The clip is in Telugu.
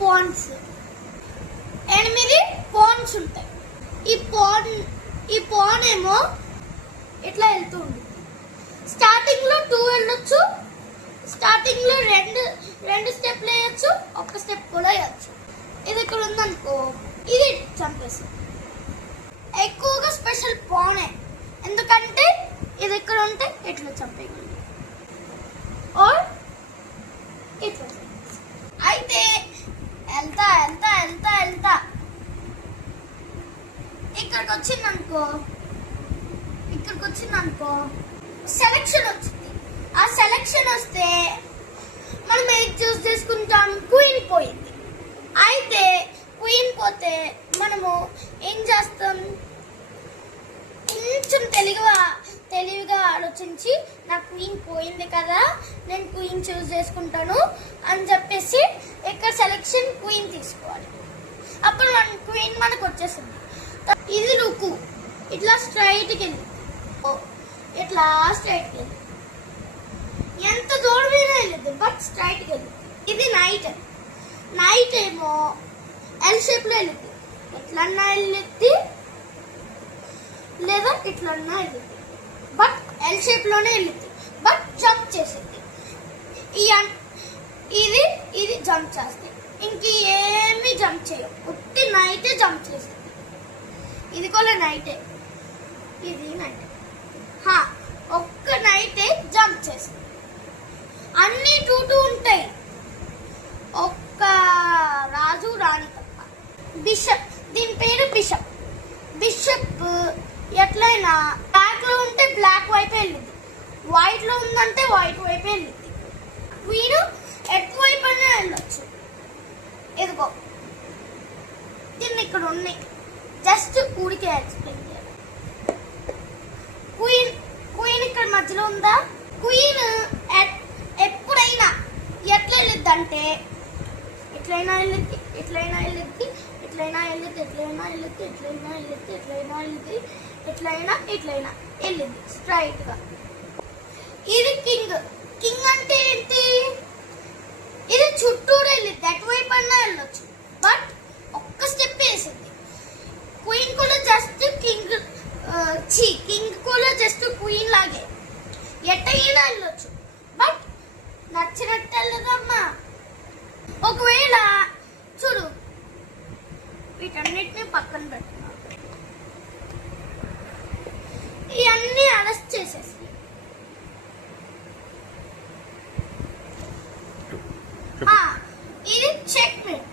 పాన్స్, 8 పాన్స్ ఉంటాయి. ఈ పాన్ ఏమో ఇట్లా వెళ్తూ ఉంటుంది. స్టార్టింగ్ లో 2 వెళ్ళొచ్చు, స్టార్టింగ్ లో రెండు స్టెప్లు వేయచ్చు, ఒక్క స్టెప్ కూడా వేయచ్చు. ఇది ఇక్కడ ఉందనుకో, ఇది చంపేస్తుంది. ఎక్కువగా స్పెషల్ పానే, ఎందుకంటే ఇది ఇక్కడ ఉంటే ఇట్లా చంపేయగలదు ఆర్ ఇట్లా. అయితే వెళ్తా వెళ్తా వెళ్తా వెళ్తా ఇక్కడికి వచ్చిందనుకో సెలెక్షన్ వచ్చింది. ఆ సెలెక్షన్ వస్తే మనం ఏది చూస్ చేసుకుంటాం, క్వీన్ పోయింది. అయితే క్వీన్ పోతే మనము ఏం చేస్తాం, కొంచెం తెలివిగా ఆలోచించి నా క్వీన్ పోయింది కదా, నేను క్వీన్ చూస్ చేసుకుంటాను అని చెప్పేసి ఇక్కడ సెలెక్షన్ క్వీన్ తీసుకోవాలి. అప్పుడు మన క్వీన్ మనకు వచ్చేసింది. ఇది రుకు, ఇట్లా స్ట్రైట్కి వెళ్ళి ఇట్లా స్ట్రైట్కి వెళ్ళి ఎంత దూరమైనా వెళ్ళదు, బట్ స్ట్రైట్కి వెళ్ళి. ఇది నైట్ ఏమో ఎల్ షేప్లో వెళ్ళింది, ఎట్లన్నా వెళ్ళిద్ది లేదా ఇట్లన్నా వెళ్ళింది, బట్ ఎల్ షేప్లోనే వెళ్ళింది, బట్ జంప్ చేసింది. ఇది జంప్ చేస్తే ఇంకేమీ జంప్ చేయవు, ఉత్తి నైటే జంప్ చేస్తుంది. ఇది కూడా నైటే, ఇది నైటే, ఒక్క నైటే జంప్ చేస్తుంది. అన్ని 2 ఉంటాయి, ఒక్క రాజు రాణి తప్ప. బిషప్, దీని పేరు బిషప్. బిషప్ ఎట్లయినా బ్లాక్ లో ఉంటే బ్లాక్ వైపు వెళ్ళింది, వైట్ లో ఉందంటే వైట్ వైపు వెళ్ళింది. క్వీన్ ఎటువైపు అయినా వెళ్ళొచ్చు. ఇదిగో దీన్ని ఇక్కడ ఉన్నాయి, జస్ట్ ఊరికే ఎక్స్ప్లెయిన్ చేయాలి. క్వీన్ ఇక్కడ మధ్యలో ఉందా, క్వీన్ ఎప్పుడైనా ఎట్లా వెళ్ళిద్ది అంటే ఎట్లయినా వెళ్ళిద్ది, ఎట్లయినా వెళ్ళిద్ది, ఎట్లయినా వెళ్ళిద్ది, ఎట్లయినా వెళ్ళిద్ది, ఎట్లయినా వెళ్ళిద్ది, ఎట్లయినా వెళ్ళిద్ది, ఎట్లయినా వెళ్ళింది స్ట్రైట్ గా. ఇది కింగ్ అంటే ఏంటి, ఇది చుట్టూరు వెళ్ళిద్ది, ఎటువైపు అన్నా వెళ్ళొచ్చు, బట్ ఒక్క స్టెప్ వేసింది. క్వీన్ కూడా జస్ట్ కింగ్ కూడా జస్ట్ క్వీన్ లాగే ఎట్టయినా వెళ్ళొచ్చు, బట్ నచ్చినట్టు వెళ్ళదమ్మా. ఒకవేళ చూడు, వీటన్నిటిని పక్కన పెట్టుకున్నా, ఇవన్నీ అరెస్ట్ చేసేసి ఇది చెక్ మేట్.